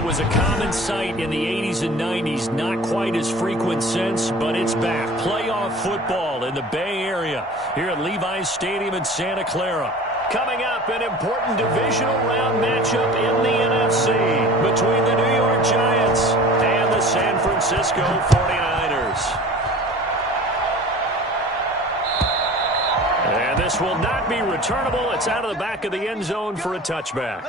It was a common sight in the 80s and 90s, not quite as frequent since, but it's back. Playoff football in the Bay Area here at Levi's Stadium in Santa Clara. Coming up, an important divisional round matchup in the NFC between the New York Giants and the San Francisco 49ers. And this will not be returnable. It's out of the back of the end zone for a touchback.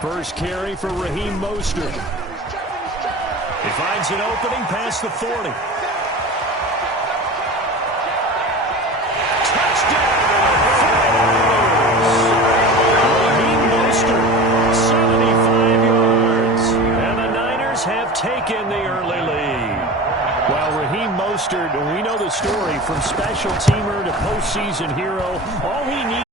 First carry for Raheem Mostert. He finds an opening past the 40. Touchdown! Raheem Mostert, 75 yards. And the Niners have taken the early lead. Well, Raheem Mostert, we know the story from special teamer to postseason hero. All he needs.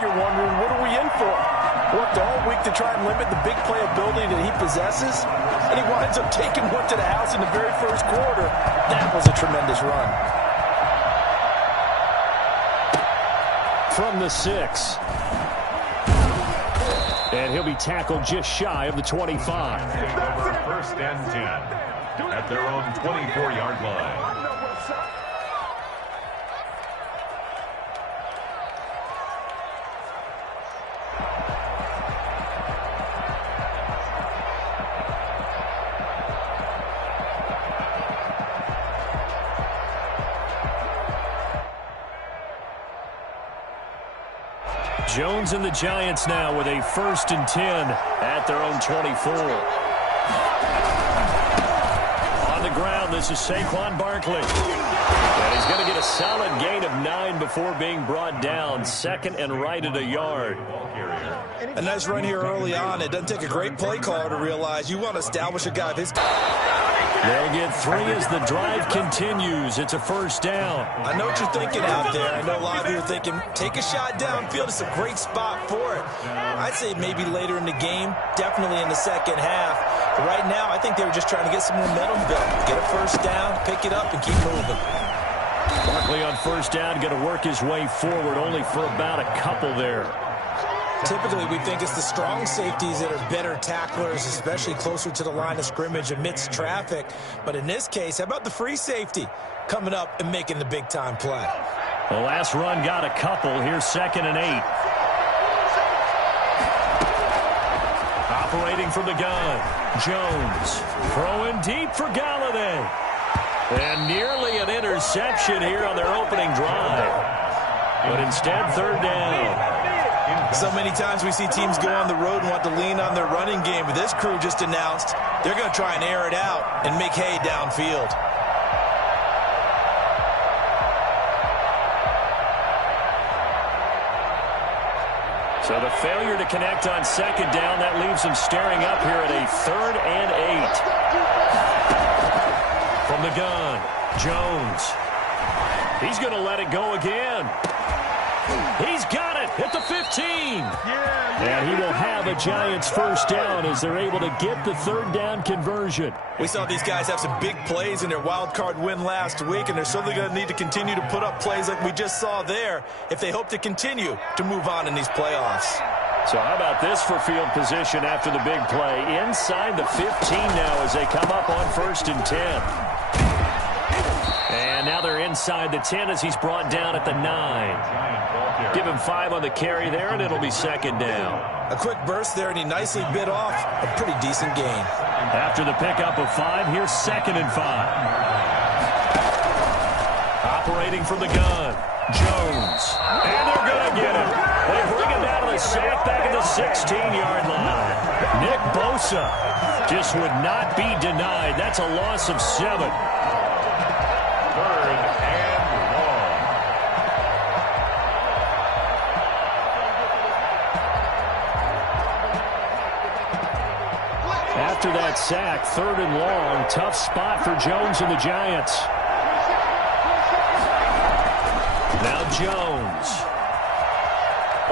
You're wondering, what are we in for? Worked all week to try and limit the big playability that he possesses, and he winds up taking one to the house in the very first quarter. That was a tremendous run. From the 6. And he'll be tackled just shy of the 25. First and 10 at their own 24-yard line. Jones and the Giants now with a 1st and 10 at their own 24. On the ground, this is Saquon Barkley. And he's going to get a solid gain of 9 before being brought down. 2nd and right at a yard. A nice run here early on. It doesn't take a great play caller to realize you want to establish a guy of his. They'll get 3 as the drive continues. It's a 1st down. I know what you're thinking out there. I know a lot of you are thinking, take a shot downfield. It's a great spot for it. I'd say maybe later in the game, definitely in the second half. But right now, I think they were just trying to get some momentum built. Get a 1st down, pick it up, and keep moving. Barkley on 1st down, going to work his way forward, only for about a couple there. Typically, we think it's the strong safeties that are better tacklers, especially closer to the line of scrimmage amidst traffic. But in this case, how about the free safety coming up and making the big-time play? The last run got a couple. Here's 2nd and 8. Operating from the gun, Jones throwing deep for Galladay. And nearly an interception here on their opening drive. But instead, 3rd down. So many times we see teams go on the road and want to lean on their running game. But this crew just announced they're going to try and air it out and make hay downfield. So the failure to connect on 2nd down, that leaves them staring up here at a 3rd and 8. From the gun, Jones. He's going to let it go again. He's got it at the 15. And he will have a Giants 1st down as they're able to get the 3rd down conversion. We saw these guys have some big plays in their wild card win last week, and they're certainly going to need to continue to put up plays like we just saw there if they hope to continue to move on in these playoffs. So how about this for field position after the big play? Inside the 15 now as they come up on 1st and 10. And now they're inside the 10 as he's brought down at the 9. Give him 5 on the carry there, and it'll be 2nd down. A quick burst there, and he nicely bit off a pretty decent gain. After the pickup of 5, here's 2nd and 5. Operating from the gun, Jones. And they're going to get him. They bring him down to the sack back at the 16-yard line. Nick Bosa just would not be denied. That's a loss of 7. after that sack, 3rd and long. Tough spot for Jones and the Giants. Now Jones.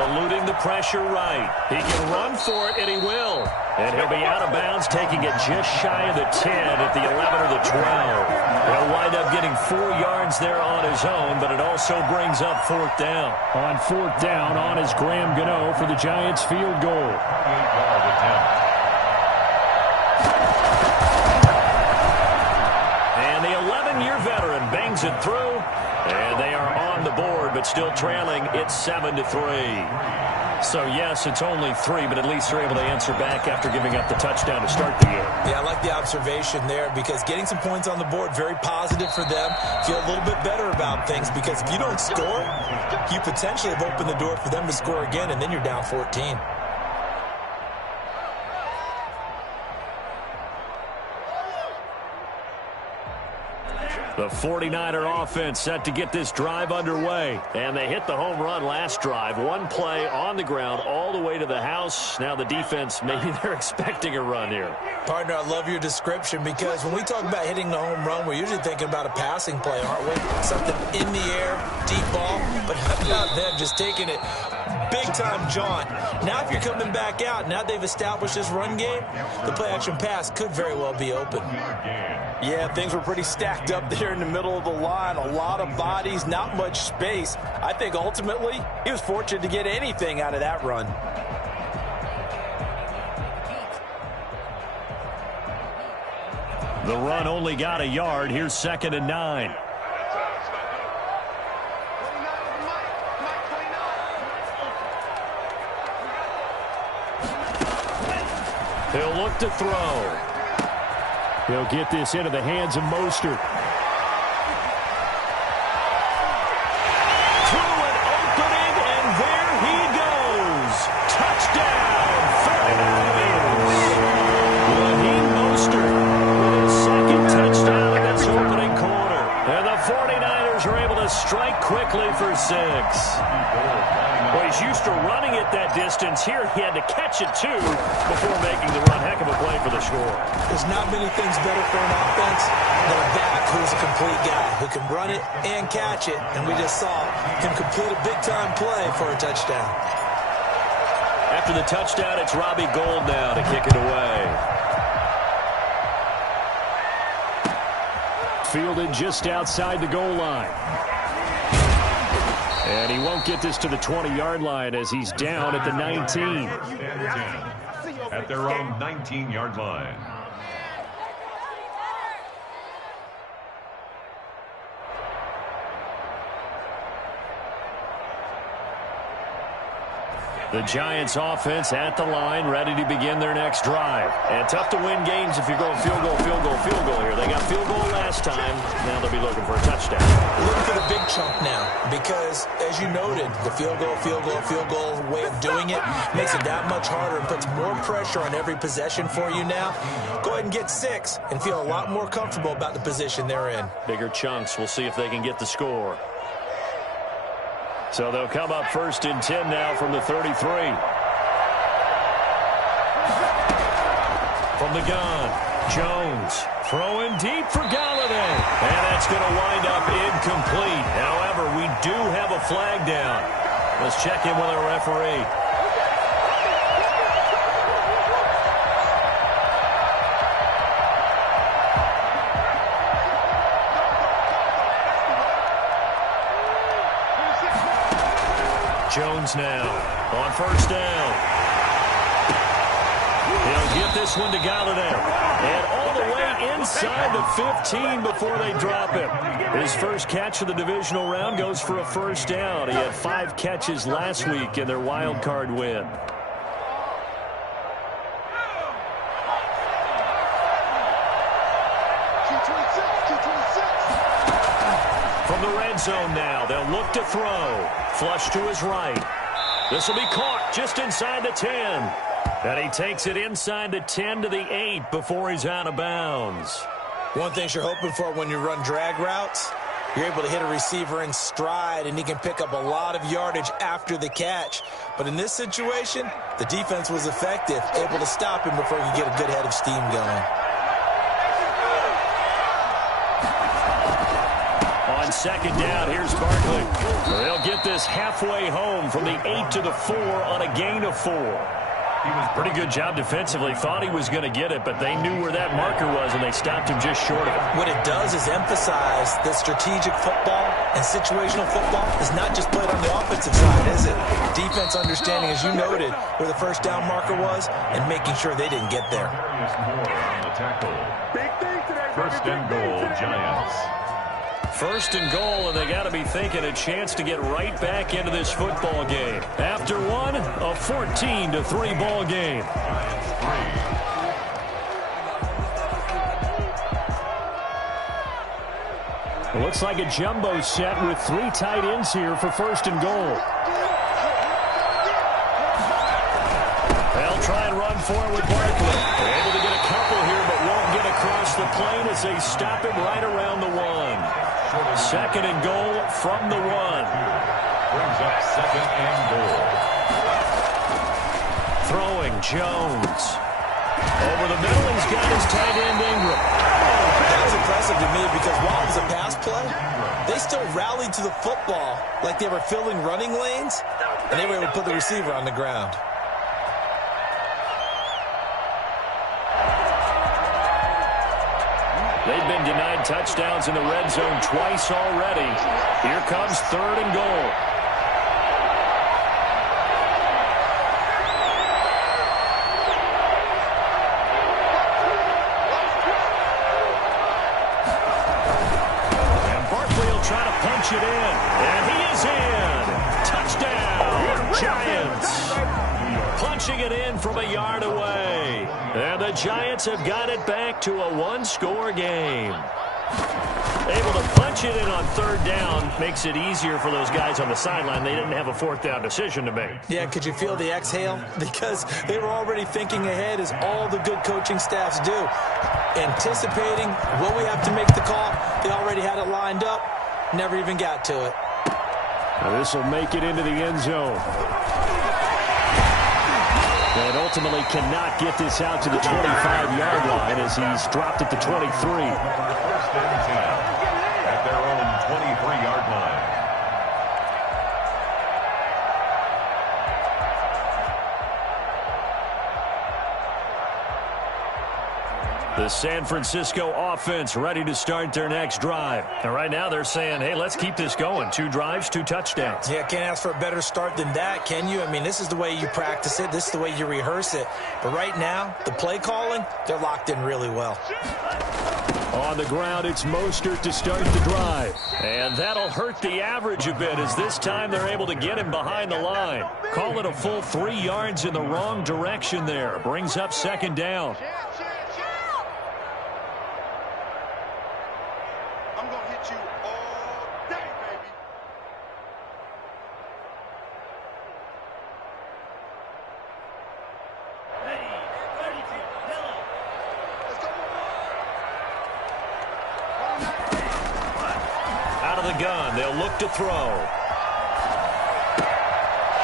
Eluding the pressure right. He can run for it, and he will. And he'll be out of bounds, taking it just shy of the 10 at the 11 or the 12. He'll wind up getting 4 yards there on his own, but it also brings up 4th down. On 4th down, on is Graham Gano for the Giants field goal. And the 11-year veteran bangs it through. And they are on the board, but still trailing. It's 7-3. So, yes, it's only 3, but at least they're able to answer back after giving up the touchdown to start the year. Yeah, I like the observation there because getting some points on the board, very positive for them. Feel a little bit better about things because if you don't score, you potentially have opened the door for them to score again, and then you're down 14. The 49er offense set to get this drive underway. And they hit the home run last drive. 1 play on the ground all the way to the house. Now the defense, maybe they're expecting a run here. Partner, I love your description because when we talk about hitting the home run, we're usually thinking about a passing play, aren't we? Something in the air, deep ball. But how about them just taking it big-time jaunt? Now if you're coming back out, now they've established this run game, the play-action pass could very well be open. Yeah, things were pretty stacked up there in the middle of the line. A lot of bodies, not much space. I think ultimately he was fortunate to get anything out of that run. The run only got a yard. Here's 2nd and 9. He'll look to throw. He'll get this into the hands of Mostert. Through an opening, and there he goes. Touchdown, 49ers. Raheem Mostert with his 2nd touchdown in this opening quarter. And the 49ers are able to strike quickly for 6. Well, he's used to running it that distance. Here he had to catch it, too, before making the run. Heck of a play for the score. There's not many things better for an offense than a back who's a complete guy who can run it and catch it. And we just saw him complete a big-time play for a touchdown. After the touchdown, it's Robbie Gould now to kick it away. Fielded just outside the goal line. And he won't get this to the 20-yard line as he's down at the 19. At their own 19-yard line. The Giants offense at the line, ready to begin their next drive. And tough to win games if you're going field goal, field goal, field goal here. They got field goal last time. Now they'll be looking for a touchdown. Looking for the big chunk now because, as you noted, the field goal, field goal, field goal way of doing it makes it that much harder and puts more pressure on every possession for you now. Go ahead and get 6 and feel a lot more comfortable about the position they're in. Bigger chunks. We'll see if they can get the score. So they'll come up 1st and 10 now from the 33. From the gun, Jones throwing deep for Galladay. And that's going to wind up incomplete. However, we do have a flag down. Let's check in with our referee. Jones now on 1st down. He'll get this one to Galladay. And all the way inside the 15 before they drop him. His first catch of the divisional round goes for a 1st down. He had 5 catches last week in their wild card win. From the red zone now, they'll look to throw. Flush to his right. This will be caught just inside the 10. And he takes it inside the 10 to the 8 before he's out of bounds. One thing you're hoping for when you run drag routes You're able to hit a receiver in stride, and he can pick up a lot of yardage after the catch. But in this situation, the defense was effective, able to stop him before he could get a good head of steam going. On second down, here's Barkley. They'll get this halfway home from the 8 to the 4 on a gain of 4. Pretty good job defensively. Thought he was going to get it, but they knew where that marker was, and they stopped him just short of it. What it does is emphasize that strategic football and situational football is not just played on the offensive side, is it? Defense understanding, as you noted, where the first down marker was and making sure they didn't get there. First and goal, Giants. First and goal, and they got to be thinking a chance to get right back into this football game. After one, a 14-3 ball game. It looks like a jumbo set with 3 tight ends here for first and goal. They'll try and run for it with Barkley. They're able to get a couple here, but won't get across the plane as they stop him right around the 1. Second and goal from the 1. Brings up second and goal. Throwing Jones. Over the middle, he's got his tight end Ingram. That was impressive to me because while it was a pass play, they still rallied to the football like they were filling running lanes, and they were able to put the receiver on the ground. They've been denied touchdowns in the red zone twice already. Here comes third and goal. And Barkley will try to punch it in. And he is in. Touchdown, Giants. Punching it in from a yard away. And the Giants have got it back to a one-score game. Able to punch it in on third down makes it easier for those guys on the sideline. They didn't have a fourth down decision to make. Yeah, could you feel the exhale? Because they were already thinking ahead, as all the good coaching staffs do. Anticipating, will we have to make the call? They already had it lined up. Never even got to it. This will make it into the end zone. And ultimately cannot get this out to the 25-yard line as he's dropped at the 23. First and 10 at their own 23-yard line. The San Francisco offense ready to start their next drive. And right now they're saying, hey, let's keep this going. 2 drives, 2 touchdowns. Yeah, can't ask for a better start than that, can you? I mean, this is the way you practice it. This is the way you rehearse it. But right now, the play calling, they're locked in really well. On the ground, it's Mostert to start the drive. And that'll hurt the average a bit as this time they're able to get him behind the line. Call it a full 3 yards in the wrong direction there. Brings up second down. They'll look to throw.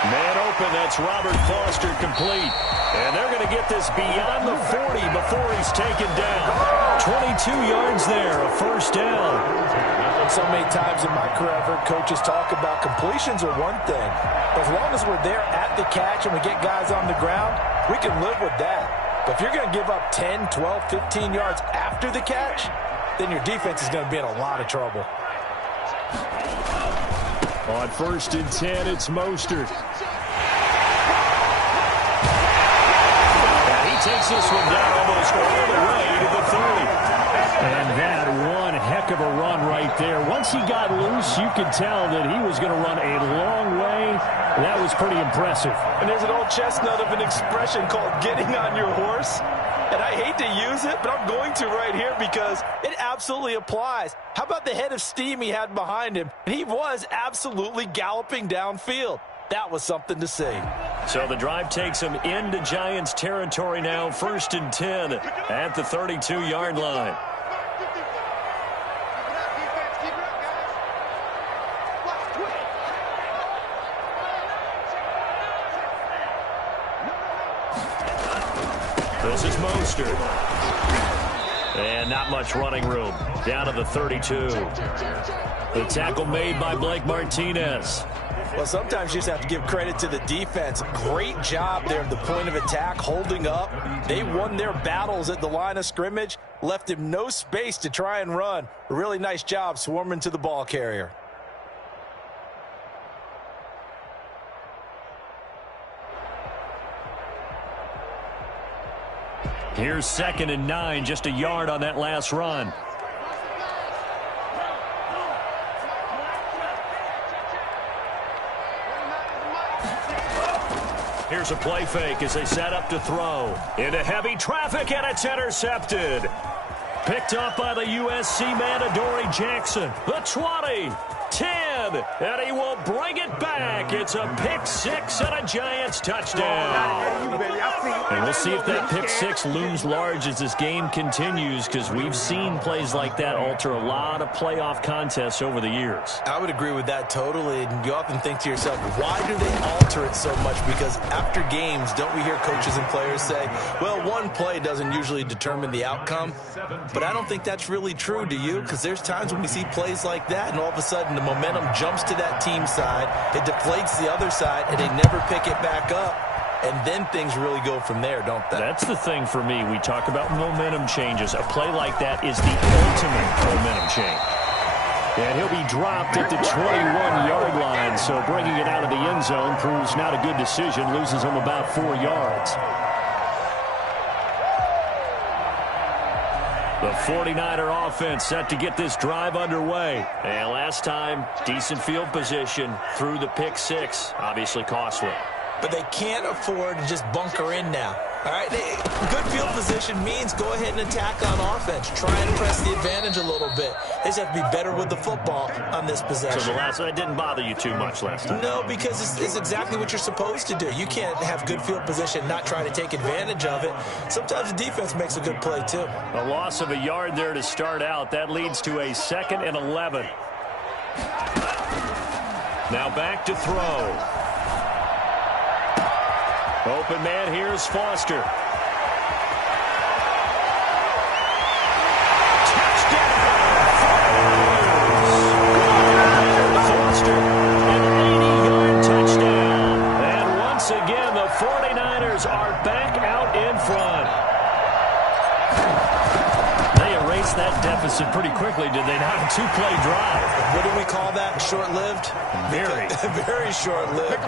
Man open, that's Robert Foster complete. And they're going to get this beyond the 40 before he's taken down. 22 yards there, a first down. So many times in my career, I've heard coaches talk about completions are one thing. But as long as we're there at the catch and we get guys on the ground, we can live with that. But if you're going to give up 10, 12, 15 yards after the catch, then your defense is going to be in a lot of trouble. On first and 10, it's Mostert. And he takes this one down almost all the way to the 30. And that one heck of a run right there. Once he got loose, you could tell that he was going to run a long way. That was pretty impressive. And there's an old chestnut of an expression called getting on your horse. And I hate to use it, but I'm going to right here because it absolutely applies. How about the head of steam he had behind him? And he was absolutely galloping downfield. That was something to see. So the drive takes him into Giants territory now. First and 10 at the 32-yard line. This is Mostert. And not much running room. Down to the 32. The tackle made by Blake Martinez. Well, sometimes you just have to give credit to the defense. Great job there at the point of attack, holding up. They won their battles at the line of scrimmage, left him no space to try and run. A really nice job swarming to the ball carrier. Here's 2nd and 9, just a yard on that last run. Here's a play fake as they set up to throw. Into heavy traffic, and it's intercepted. Picked up by the USC man, Adoree Jackson. The 20, 10, and he will bring it back. It's a pick six and a Giants touchdown. And we'll see if that pick six looms large as this game continues, because we've seen plays like that alter a lot of playoff contests over the years. I would agree with that totally. And you often think to yourself, why do they alter it so much? Because after games, don't we hear coaches and players say, well, one play doesn't usually determine the outcome. But I don't think that's really true, do you? Because there's times when we see plays like that, and all of a sudden the momentum jumps to that team side, it deflates the other side, and they never pick it back up. And then things really go from there, don't they? That's the thing for me. We talk about momentum changes. A play like that is the ultimate momentum change. And he'll be dropped at the 21-yard line, so bringing it out of the end zone proves not a good decision, loses him about 4 yards. The 49er offense set to get this drive underway. And last time, decent field position through the pick six. Obviously costly. But they can't afford to just bunker in now. All right, good field position means go ahead and attack on offense. Try and press the advantage a little bit. They just have to be better with the football on this possession. So the last one didn't bother you too much last time? No, because it's exactly what you're supposed to do. You can't have good field position, not try to take advantage of it. Sometimes the defense makes a good play, too. A loss of a yard there to start out. That leads to a 2nd and 11. Now back to throw. Open man, here's Foster. Touchdown! Foster, an 80-yard touchdown. And once again, the 49ers are back out in front. They erased that deficit pretty quickly, did they not? A 2-play drive. What do we call that? Short-lived? Very. Very short-lived.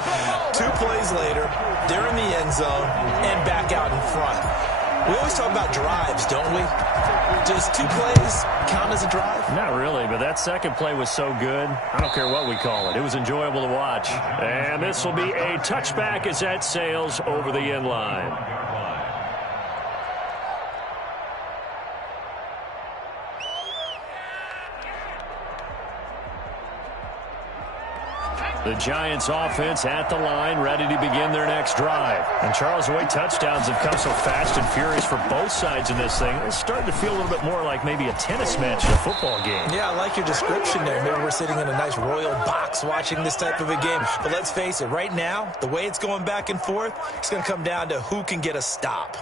2 plays later, they're in the end zone and back out in front. We always talk about drives, don't we? Does 2 plays count as a drive? Not really, but that second play was so good. I don't care what we call it. It was enjoyable to watch. And this will be a touchback as that sails over the end line. The Giants offense at the line, ready to begin their next drive. And Charles, the way touchdowns have come so fast and furious for both sides in this thing, it's starting to feel a little bit more like maybe a tennis match in a football game. Yeah, I like your description there. Maybe we're sitting in a nice royal box watching this type of a game. But let's face it, right now, the way it's going back and forth, it's going to come down to who can get a stop.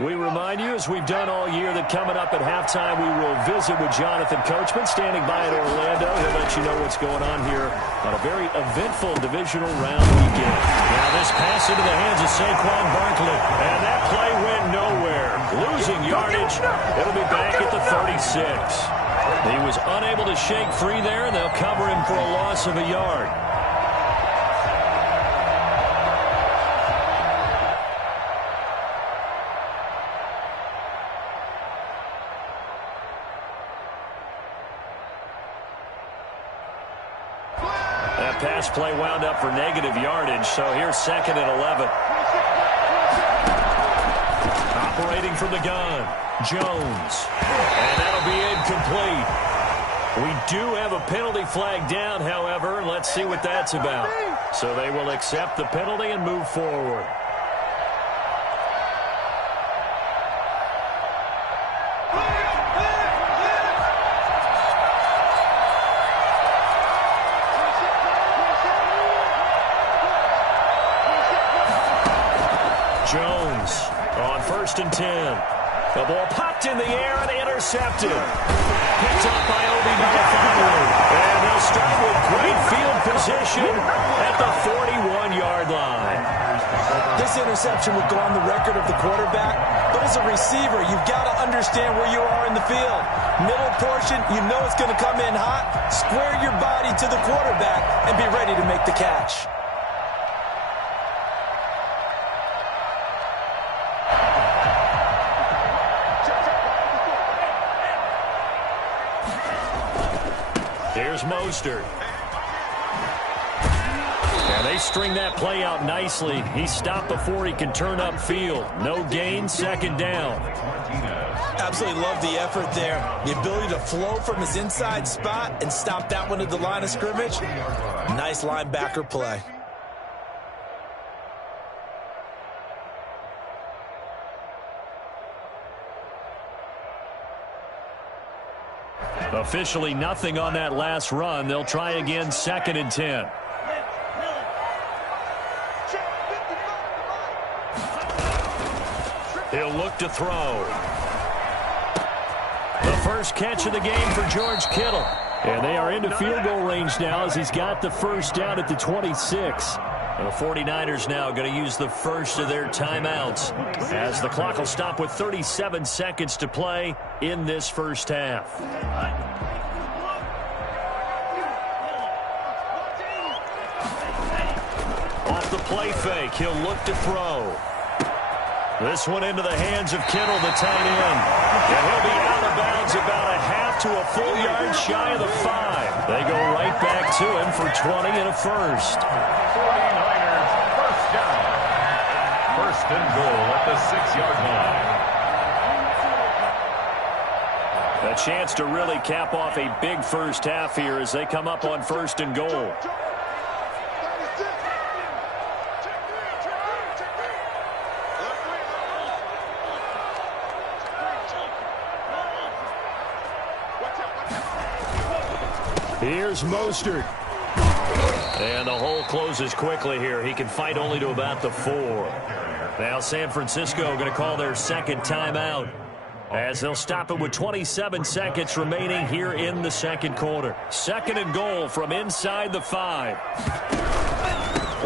We remind you, as we've done all year, that coming up at halftime, we will visit with Jonathan Coachman, standing by in Orlando. He'll let you know what's going on here on a very eventful divisional round weekend. Now this pass into the hands of Saquon Barkley, and that play went nowhere. Losing yardage. It'll be back at the 36. He was unable to shake free there, and they'll cover him for a loss of a yard. Pass play wound up for negative yardage, so here's 2nd and 11. Operating from the gun, Jones. And that'll be incomplete. We do have a penalty flag down, however. Let's see what that's about. So they will accept the penalty and move forward. Jones on 1st and 10. The ball popped in the air and intercepted. Picked up by Obi Melifonwu. And they'll start with great field position at the 41-yard line. This interception would go on the record of the quarterback, but as a receiver, you've got to understand where you are in the field. Middle portion, you know it's going to come in hot. Square your body to the quarterback and be ready to make the catch. Here's Mostert. And they string that play out nicely. He's stopped before he can turn upfield. No gain, 2nd down. Absolutely love the effort there. The ability to flow from his inside spot and stop that one at the line of scrimmage. Nice linebacker play. Officially nothing on that last run. They'll try again, 2nd and 10. He'll look to throw. The first catch of the game for George Kittle. And they are into field goal range now as he's got the first down at the 26. And the 49ers now going to use the first of their timeouts as the clock will stop with 37 seconds to play in this first half. Off the play fake, he'll look to throw. This one into the hands of Kittle, the tight end. And he'll be out of bounds about a half to a full yard shy of the 5. They go right back to him for 20 and a first. 49ers first down. 1st and goal at the 6-yard line. A chance to really cap off a big first half here as they come up on 1st and goal. Here's Mostert. And the hole closes quickly here. He can fight only to about the 4. Now San Francisco going to call their 2nd timeout as they'll stop it with 27 seconds remaining here in the 2nd quarter. 2nd and goal from inside the 5.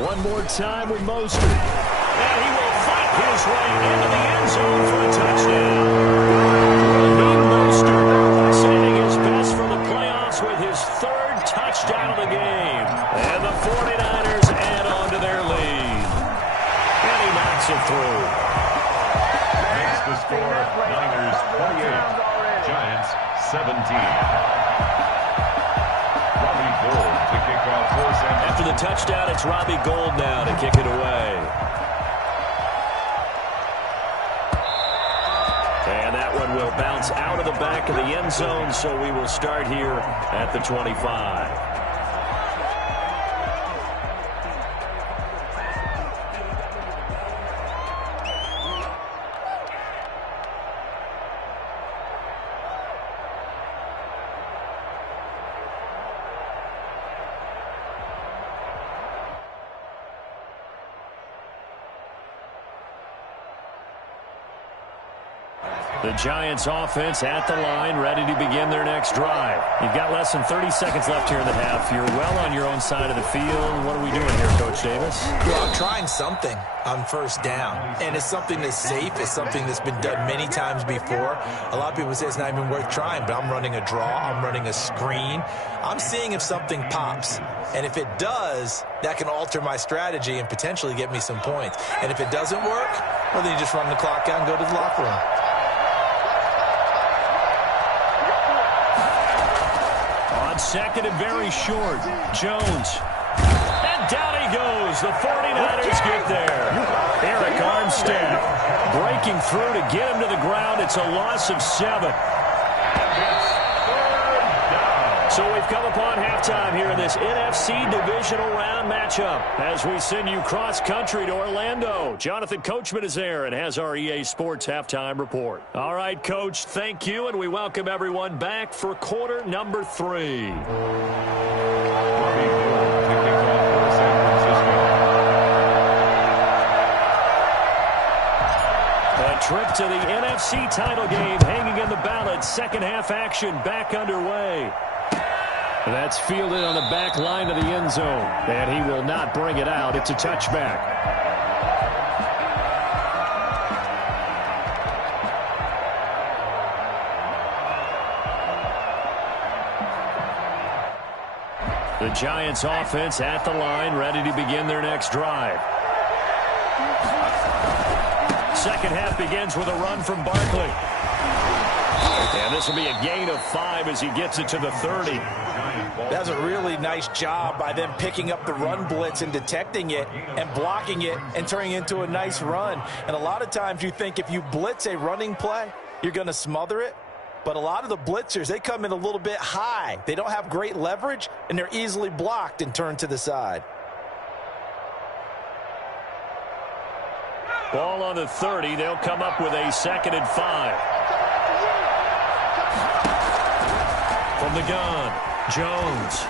One more time with Mostert. And he will fight his way into the end zone for a touchdown. Raheem Mostert saving his best for the playoffs with his 3rd touchdown of the game. And the 49ers add on to their lead. And he knocks it through. Makes the score Niners 28, Giants 17. Robbie Gould to kick off for San Francisco. After the touchdown, it's Robbie Gould now to kick it away. And that one will bounce out of the back of the end zone, so we will start here at the 25. The Giants offense at the line, ready to begin their next drive. You've got less than 30 seconds left here in the half. You're well on your own side of the field. What are we doing here, Coach Davis? Well, I'm trying something on 1st down, and it's something that's safe. It's something that's been done many times before. A lot of people say it's not even worth trying, but I'm running a draw. I'm running a screen. I'm seeing if something pops, and if it does, that can alter my strategy and potentially get me some points. And if it doesn't work, well, then you just run the clock out and go to the locker room. On 2nd and very short, Jones. And down he goes. The 49ers get there. Eric Armstead breaking through to get him to the ground. It's a loss of 7. So we've come upon halftime here in this NFC Divisional Round matchup as we send you cross-country to Orlando. Jonathan Coachman is there and has our EA Sports Halftime Report. All right, Coach, thank you, and we welcome everyone back for quarter number 3. trip to the NFC title game hanging in the balance. Second half action back underway. That's fielded on the back line of the end zone. And he will not bring it out. It's a touchback. The Giants offense at the line, ready to begin their next drive. Second half begins with a run from Barkley. And this will be a gain of 5 as he gets it to the 30. That's a really nice job by them picking up the run blitz and detecting it and blocking it and turning it into a nice run. And a lot of times you think if you blitz a running play, you're going to smother it. But a lot of the blitzers, they come in a little bit high. They don't have great leverage, and they're easily blocked and turned to the side. Ball on the 30. They'll come up with a 2nd and 5. From the gun, Jones.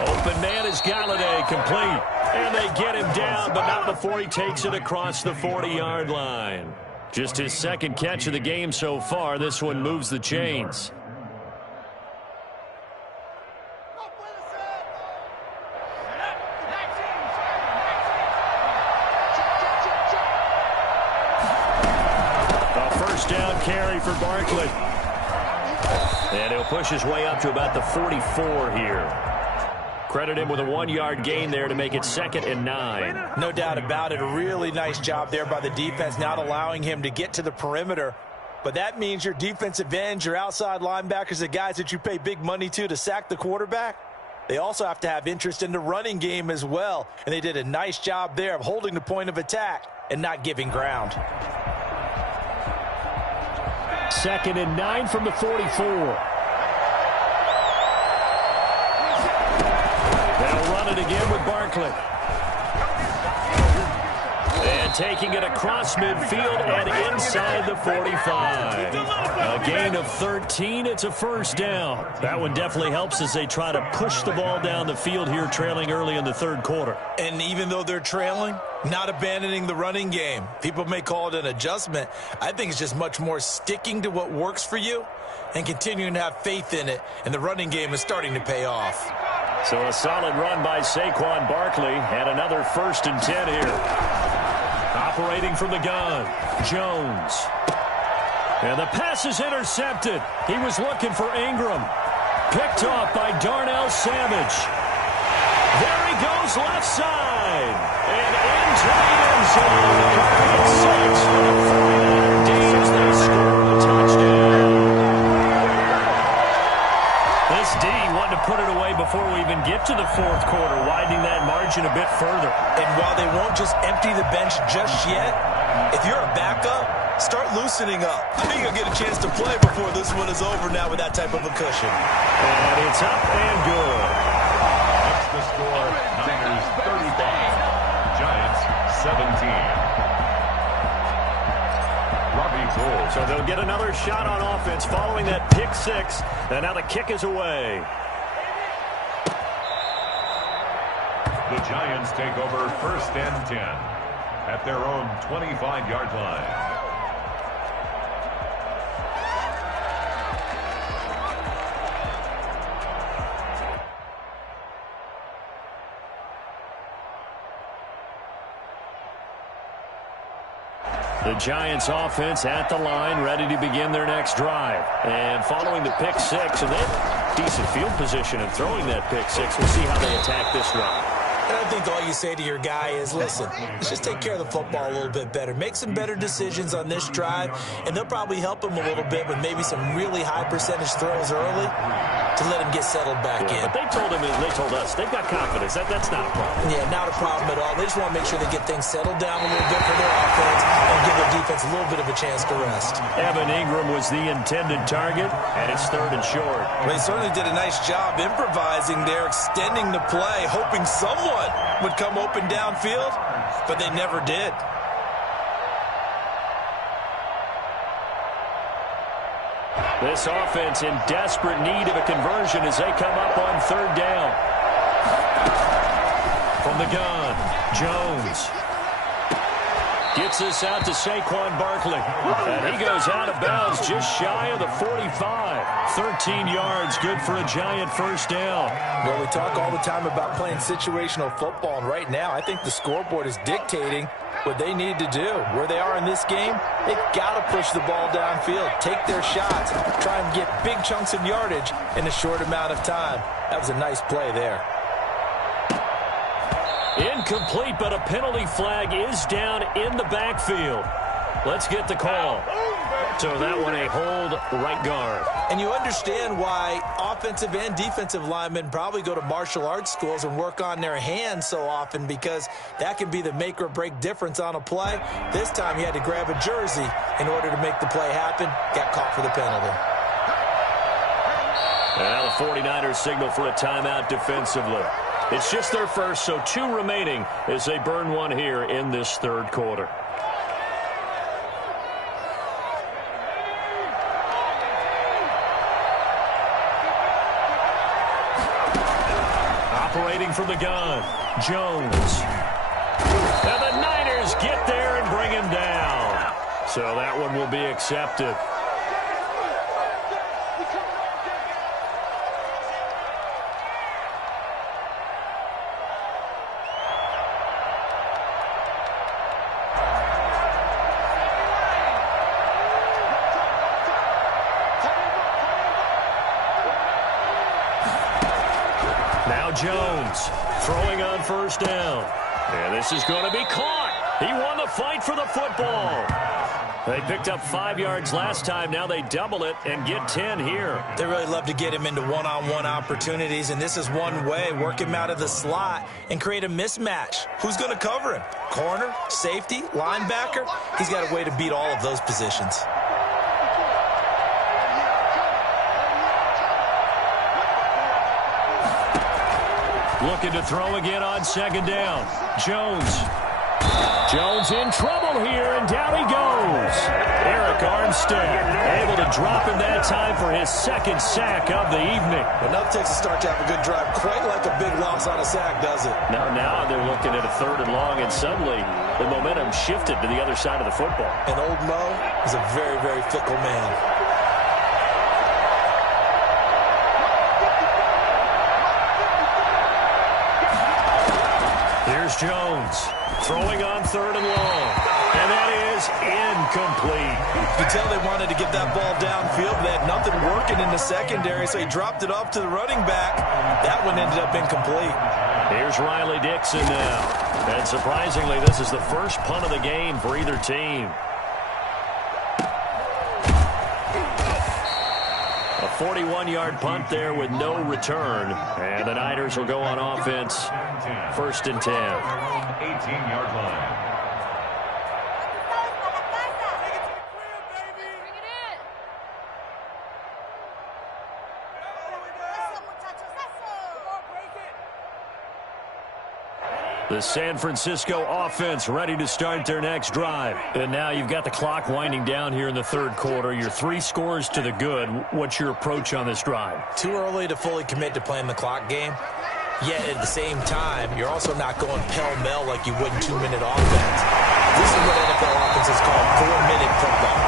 Open man is Galladay, complete. And they get him down, but not before he takes it across the 40-yard line. Just his 2nd catch of the game so far. This one moves the chains. A first down carry for Barkley. And he'll push his way up to about the 44 here. Credit him with a 1-yard gain there to make it 2nd and 9. No doubt about it. A really nice job there by the defense, not allowing him to get to the perimeter. But that means your defensive ends, your outside linebackers, the guys that you pay big money to sack the quarterback, they also have to have interest in the running game as well. And they did a nice job there of holding the point of attack and not giving ground. 2nd and 9 from the 44. They'll run it again with Barkley. And taking it across midfield and inside the 45. A gain of 13. It's a first down. That one definitely helps as they try to push the ball down the field here, trailing early in the 3rd quarter. And even though they're trailing, not abandoning the running game. People may call it an adjustment. I think it's just much more sticking to what works for you and continuing to have faith in it. And the running game is starting to pay off. So a solid run by Saquon Barkley and another 1st and 10 here. Operating from the gun, Jones. And the pass is intercepted. He was looking for Ingram. Picked off by Darnell Savage. There he goes left side. And into the end zone. 6 for the 49 Days. They score a touchdown. This D wanted to put it away before we even get to the 4th quarter, widening that margin a bit further. And while they won't just empty the bench just yet, if you're a backup, start loosening up. I think you'll get a chance to play before this one is over now with that type of a cushion. And it's up and good. That's the score. Niners 35, Giants 17. So they'll get another shot on offense following that pick 6. And now the kick is away. The Giants take over 1st and 10 at their own 25-yard line. The Giants offense at the line, ready to begin their next drive. And following the pick 6, and they have decent field position in throwing that pick 6. We'll see how they attack this drive. And I think all you say to your guy is, listen, let's just take care of the football a little bit better. Make some better decisions on this drive, and they'll probably help him a little bit with maybe some really high percentage throws early to let him get settled back in. But they told him, and they told us, they've got confidence. That's not a problem. Yeah, not a problem at all. They just want to make sure they get things settled down a little bit for their offense and give their defense a little bit of a chance to rest. Evan Ingram was the intended target, and it's 3rd and short. Well, they certainly did a nice job improvising there, extending the play, hoping someone would come open downfield, but they never did. This offense in desperate need of a conversion as they come up on 3rd down. From the gun, Jones. Gets this out to Saquon Barkley. And he goes out of bounds just shy of the 45. 13 yards, good for a Giant first down. Well, we talk all the time about playing situational football, and right now I think the scoreboard is dictating what they need to do. Where they are in this game, they've got to push the ball downfield, take their shots, try and get big chunks of yardage in a short amount of time. That was a nice play there. Incomplete, but a penalty flag is down in the backfield. Let's get the call. So that one a hold right guard. And you understand why offensive and defensive linemen probably go to martial arts schools and work on their hands so often, because that can be the make or break difference on a play. This time he had to grab a jersey in order to make the play happen. Got caught for the penalty. And now the 49ers signal for a timeout defensively. It's just their first, so 2 remaining as they burn one here in this third quarter. Operating from the gun, Jones. And the Niners get there and bring him down. So that one will be accepted. Jones throwing on first down. And this is going to be caught. He won the fight for the football. They picked up 5 yards last time. Now they double it and get 10 here. They really love to get him into one-on-one opportunities, and this is one way. Work him out of the slot and create a mismatch. Who's going to cover him? Corner, safety, linebacker? He's got a way to beat all of those positions. Looking to throw again on second down. Jones in trouble here, and down he goes. Arik Armstead able to drop him that time for his second sack of the evening. Enough takes a start to have a good drive. Quite like a big loss on a sack, does it? Now they're looking at a 3rd and long, and suddenly the momentum shifted to the other side of the football. And old Mo is a very, very fickle man. Here's Jones throwing on 3rd and long. And that is incomplete. You could tell they wanted to get that ball downfield. They had nothing working in the secondary, so he dropped it off to the running back. That one ended up incomplete. Here's Riley Dixon now. And surprisingly, this is the first punt of the game for either team. A 41-yard punt there with no return. And the Niners will go on offense. 1st and 10. 18-yard line. The San Francisco offense ready to start their next drive. And now you've got the clock winding down here in the third quarter. You're 3 scores to the good. What's your approach on this drive? Too early to fully commit to playing the clock game. Yet at the same time, you're also not going pell-mell like you would in 2-minute offense. This is what NFL offenses call 4-minute football.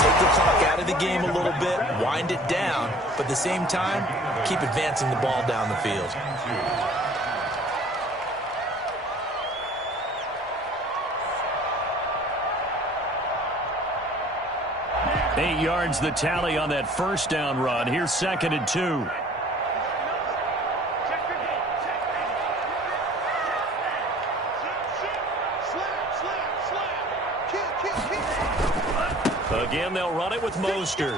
Take the clock out of the game a little bit, wind it down, but at the same time, keep advancing the ball down the field. Eight yards the tally on that first down run. Here's 2nd and 2. Again, they'll run it with Mostert.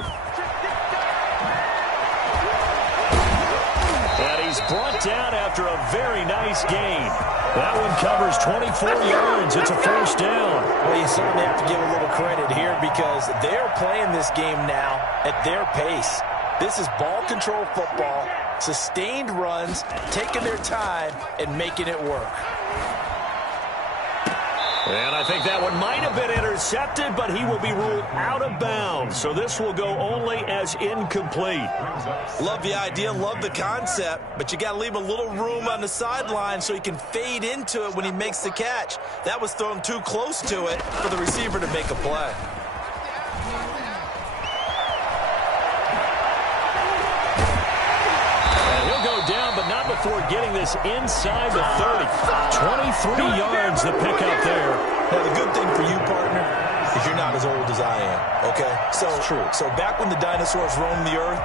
And he's brought down after a very nice gain. That one covers 24 yards. It's a first down. Well, you certainly have to give a little credit here because they're playing this game now at their pace. This is ball control football, sustained runs, taking their time, and making it work. And I think that one might have been intercepted, but he will be ruled out of bounds. So this will go only as incomplete. Love the idea, love the concept, but you got to leave a little room on the sideline so he can fade into it when he makes the catch. That was thrown too close to it for the receiver to make a play. Down, but not before getting this inside the 30. 23 yards the pickup there. Now, the good thing for you, partner, is you're not as old as I am, okay? So, true. So back when the dinosaurs roamed the earth,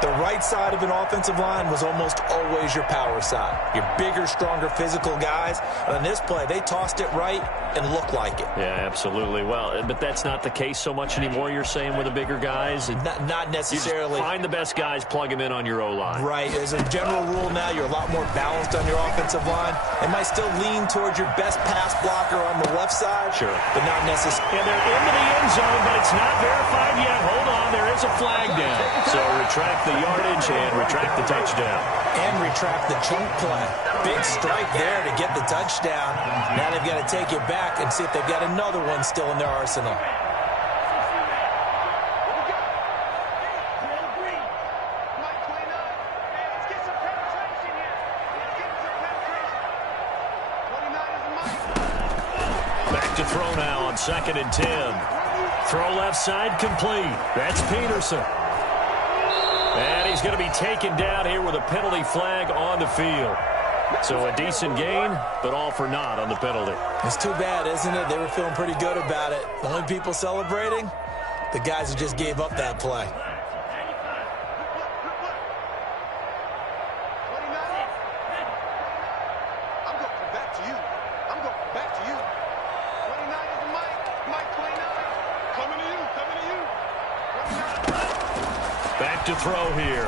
the right side of an offensive line was almost always your power side. Your bigger, stronger, physical guys. And on this play, they tossed it right and looked like it. Yeah, absolutely. Well, but that's not the case so much anymore, you're saying, with the bigger guys? Not necessarily. You just find the best guys, plug them in on your O-line. Right. As a general rule now, you're a lot more balanced on your offensive line. It might still lean towards your best pass blocker on the left side. Sure. But not necessarily. And they're into the end zone, but it's not verified yet. Hold on, there is a flag down. So retract the yardage and retract the touchdown. And retract the chunk play. Big strike there to get the touchdown. Now they've got to take it back and see if they've got another one still in their arsenal. Back to throw now on 2nd and 10. Throw left side complete. That's Peterson. And he's going to be taken down here with a penalty flag on the field. So a decent gain, but all for naught on the penalty. It's too bad, isn't it? They were feeling pretty good about it. The only people celebrating, the guys who just gave up that play. Back to throw here.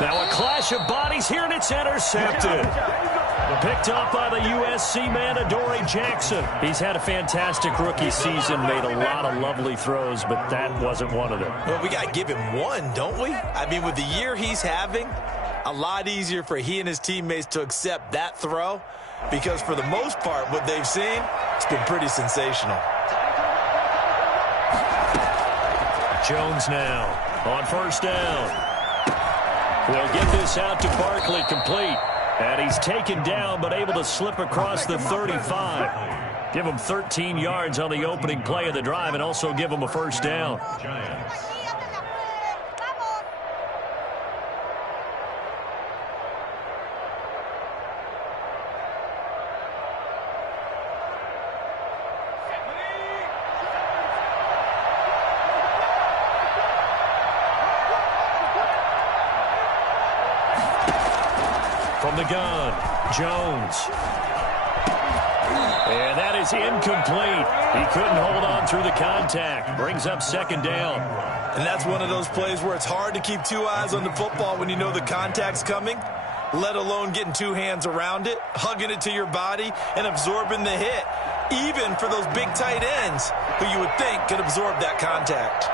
Now a clash of bodies here, and it's intercepted. Picked up by the USC man, Adoree Jackson. He's had a fantastic rookie season, made a lot of lovely throws, but that wasn't one of them. Well, we got to give him one, don't we? I mean, with the year he's having, a lot easier for he and his teammates to accept that throw, because for the most part, what they've seen, it's been pretty sensational. Jones now on 1st down. We'll get this out to Barkley, complete. And he's taken down, but able to slip across the 35. Give him 13 yards on the opening play of the drive, and also give him a 1st down. From the gun, Jones. And that is incomplete. He couldn't hold on through the contact. Brings up 2nd down. And that's one of those plays where it's hard to keep two eyes on the football when you know the contact's coming, let alone getting two hands around it, hugging it to your body, and absorbing the hit, even for those big tight ends who you would think could absorb that contact.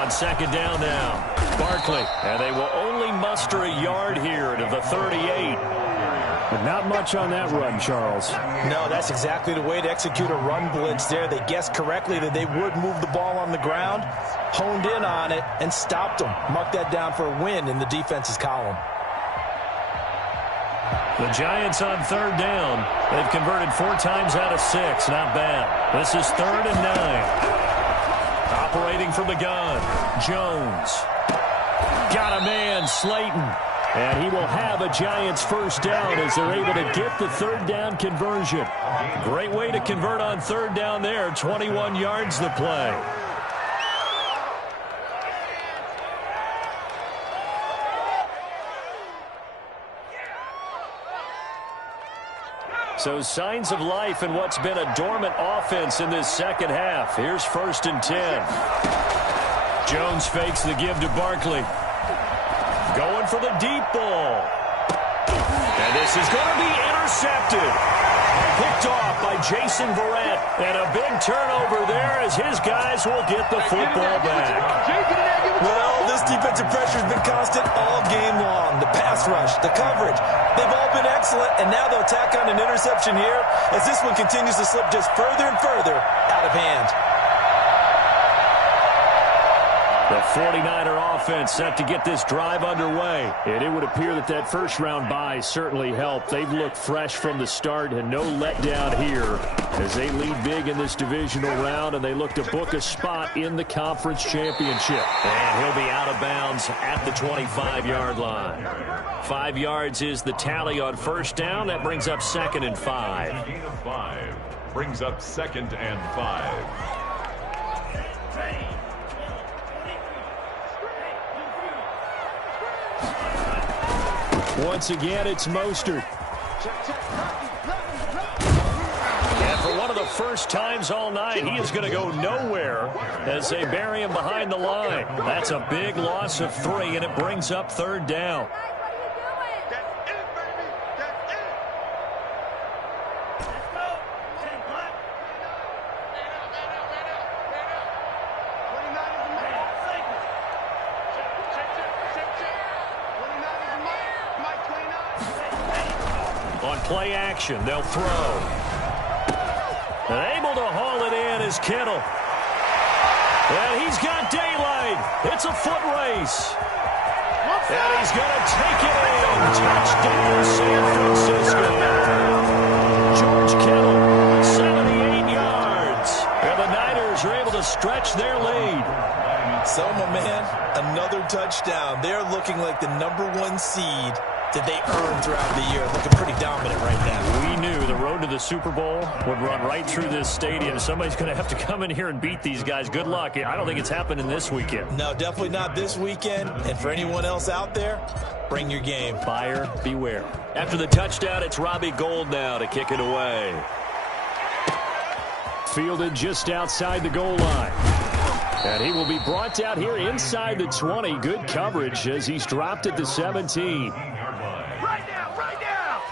On 2nd down now, Barkley. And they will only muster a yard here to the 38. But not much on that run, Charles. No, that's exactly the way to execute a run blitz there. They guessed correctly that they would move the ball on the ground, honed in on it, and stopped them. Mark that down for a win in the defense's column. The Giants on 3rd down. They've converted 4 times out of 6. Not bad. This is 3rd and 9. Operating from the gun, Jones. Got a man, Slayton. And he will have a Giants 1st down as they're able to get the 3rd down conversion. Great way to convert on 3rd down there. 21 yards the play. So signs of life in what's been a dormant offense in this 2nd half. Here's 1st and 10. Jones fakes the give to Barkley. Going for the deep ball. And This is going to be intercepted. Picked off by Jason Verrett. And a big turnover there as his guys will get the football back. Well, this defensive pressure has been constant all game long. The pass rush, the coverage, they've all been excellent. And now they'll tack on an interception here as this one continues to slip just further and further out of hand. The 49er offense set to get this drive underway. And it would appear that that first-round bye certainly helped. They've looked fresh from the start and no letdown here as they lead big in this divisional round, and they look to book a spot in the conference championship. And he'll be out of bounds at the 25-yard line. 5 yards is the tally on first down. That brings up 2nd and 5. Gain of 5 brings up 2nd and 5. Once again, it's Mostert. And for one of the first times all night, he is going to go nowhere as they bury him behind the line. That's a big loss of 3, and it brings up 3rd down. Play action. They'll throw. And able to haul it in is Kittle. And he's got daylight. It's a foot race. And he's going to take it in. Touchdown, San Francisco. George Kittle, 78 yards. And the Niners are able to stretch their lead. Selma, man, another touchdown. They're looking like the #1 seed that they earned throughout the year. Looking pretty dominant right now. We knew the road to the Super Bowl would run right through this stadium. Somebody's going to have to come in here and beat these guys. Good luck. I don't think it's happening this weekend. No, definitely not this weekend. And for anyone else out there, bring your game. Buyer beware. After the touchdown, it's Robbie Gould now to kick it away. Fielded just outside the goal line. And he will be brought down here inside the 20. Good coverage as he's dropped at the 17. Right now, right now!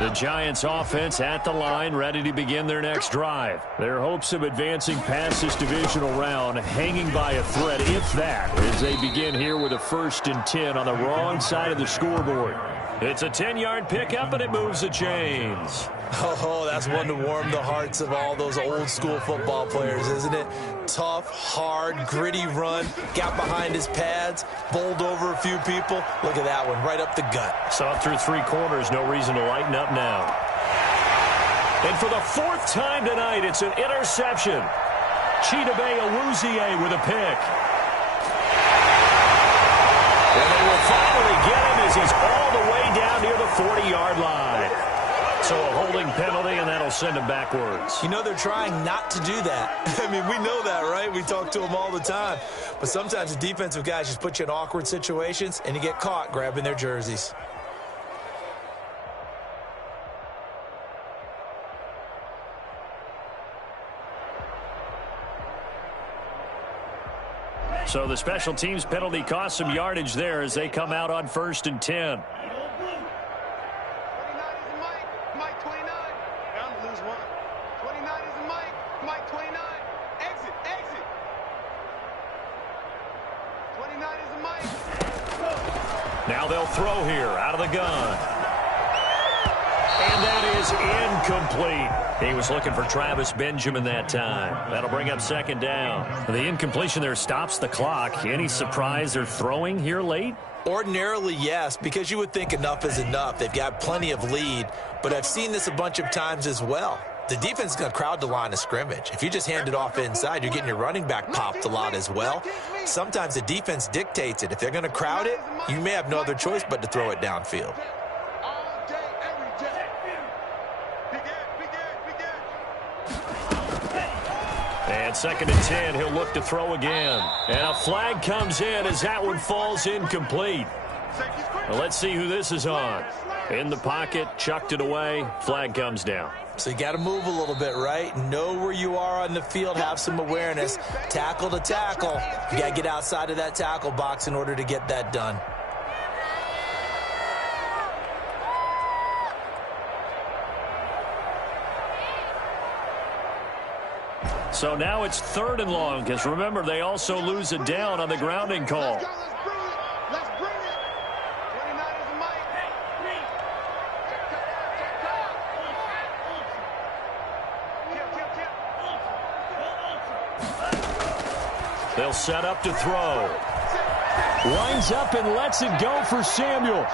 The Giants offense at the line, ready to begin their next drive. Their hopes of advancing past this divisional round hanging by a thread, if that, as they begin here with a 1st and 10 on the wrong side of the scoreboard. It's a 10-yard pickup, and it moves the chains. Oh, that's one to warm the hearts of all those old-school football players, isn't it? Tough, hard, gritty run, got behind his pads, bowled over a few people. Look at that one, right up the gut. Saw it through 3 corners, no reason to lighten up now. And for the 4th time tonight, it's an interception. Chidobe Awuzie with a pick. And they will finally get him as he's all the way down near the 40-yard line. So a holding penalty, and that'll send him backwards. You know, they're trying not to do that. I mean, we know that, right? We talk to them all the time. But sometimes the defensive guys just put you in awkward situations, and you get caught grabbing their jerseys. So the special teams penalty cost some yardage there as they come out on 1st and 10. Now they'll throw here out of the gun. And that is incomplete. He was looking for Travis Benjamin that time. That'll bring up 2nd down. The incompletion there stops the clock. Any surprise they're throwing here late? Ordinarily, yes, because you would think enough is enough. They've got plenty of lead, but I've seen this a bunch of times as well. The defense is going to crowd the line of scrimmage. If you just hand it off inside, you're getting your running back popped a lot as well. Sometimes the defense dictates it. If they're going to crowd it, you may have no other choice but to throw it downfield. And 2nd and 10, he'll look to throw again. And a flag comes in as that one falls incomplete. Well, let's see who this is on. In the pocket, chucked it away, flag comes down. So you got to move a little bit, right? Know where you are on the field, have some awareness. Tackle to tackle. You got to get outside of that tackle box in order to get that done. So now it's 3rd and long, because remember, they also lose it down on the grounding call. Let's bring it. 29 is the mic. They'll set up to throw. Lines up and lets it go for Samuel.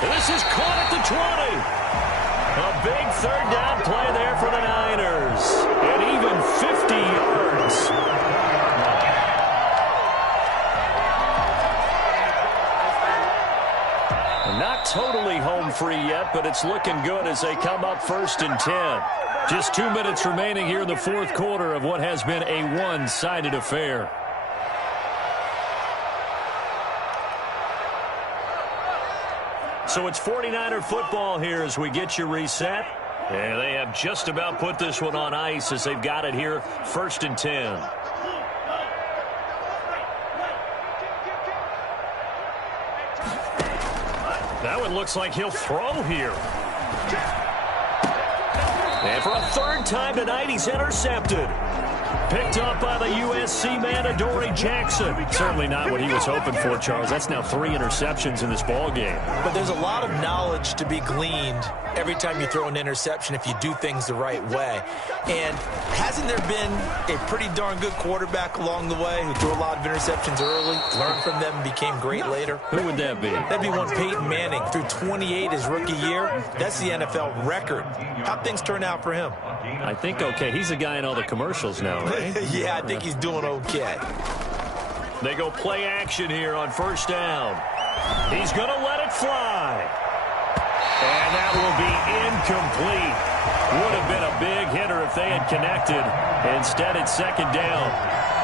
This is caught at the 20. A big 3rd down play there for the Niners. And even 50 yards. Not totally home free yet, but it's looking good as they come up 1st and 10. Just 2 minutes remaining here in the 4th quarter of what has been a one-sided affair. So it's 49er football here as we get you reset. And they have just about put this one on ice as they've got it here, 1st and 10. That one looks like he'll throw here. And for a 3rd time tonight, he's intercepted. Picked up by the USC man, Adoree Jackson. Certainly not what he was hoping for, Charles. That's now 3 interceptions in this ball game. But there's a lot of knowledge to be gleaned every time you throw an interception if you do things the right way. And hasn't there been a pretty darn good quarterback along the way who threw a lot of interceptions early, learned from them, and became great later? Who would that be? That'd be one Peyton Manning. Threw 28 his rookie year. That's the NFL record. How'd things turn out for him? I think okay. He's a guy in all the commercials now, right? Yeah, I think he's doing okay. They go play action here on 1st down. He's going to let it fly. And that will be incomplete. Would have been a big hitter if they had connected. Instead, it's 2nd down.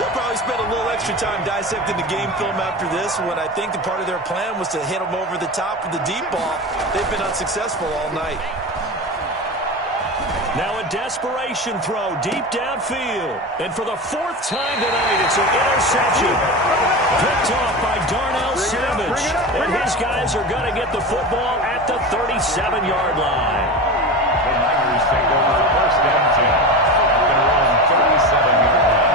They'll probably spend a little extra time dissecting the game film after this one. I think the part of their plan was to hit them over the top with the deep ball. They've been unsuccessful all night. Now a desperation throw deep downfield. And for the 4th time tonight, it's an interception. Picked off by Darnell Savage. And his guys are going to get the football at the 37-yard line. The Niners take over 1st and 10 at their own 37-yard line.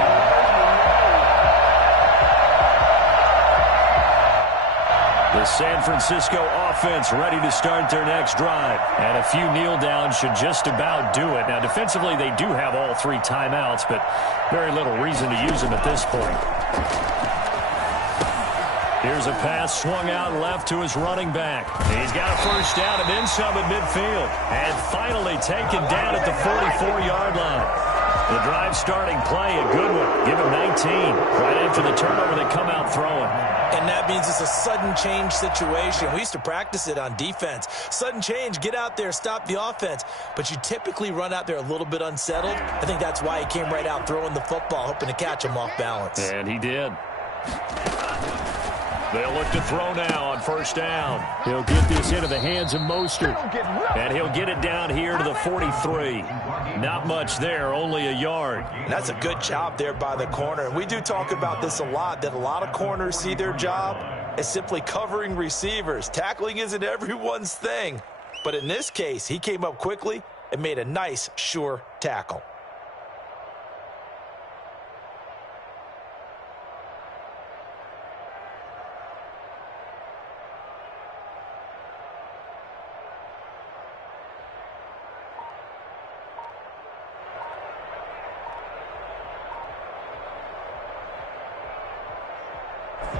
The San Francisco offense ready to start their next drive. And a few kneel downs should just about do it. Now, defensively, they do have all 3 timeouts, but very little reason to use them at this point. Here's a pass swung out left to his running back. He's got a 1st down and then some at midfield. And finally taken down at the 44-yard line. The drive starting play, a good one. Give him 19. Right after the turnover, they come out throwing. And that means it's a sudden change situation. We used to practice it on defense. Sudden change, get out there, stop the offense. But you typically run out there a little bit unsettled. I think that's why he came right out throwing the football, hoping to catch him off balance. And he did. They'll look to throw now on 1st down. He'll get this into the hands of Mostert. And he'll get it down here to the 43. Not much there, only a yard. And that's a good job there by the corner. And we do talk about this a lot, that a lot of corners see their job as simply covering receivers. Tackling isn't everyone's thing. But in this case, he came up quickly and made a nice, sure tackle.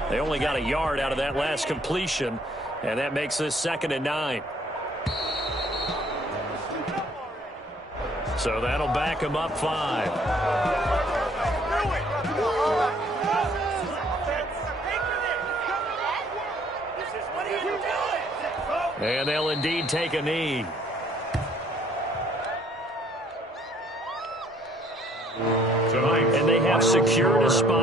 They only got a yard out of that last completion, and that makes this 2nd and 9. So that'll back him up 5. And they'll indeed take a knee. Tonight, And they have secured a spot.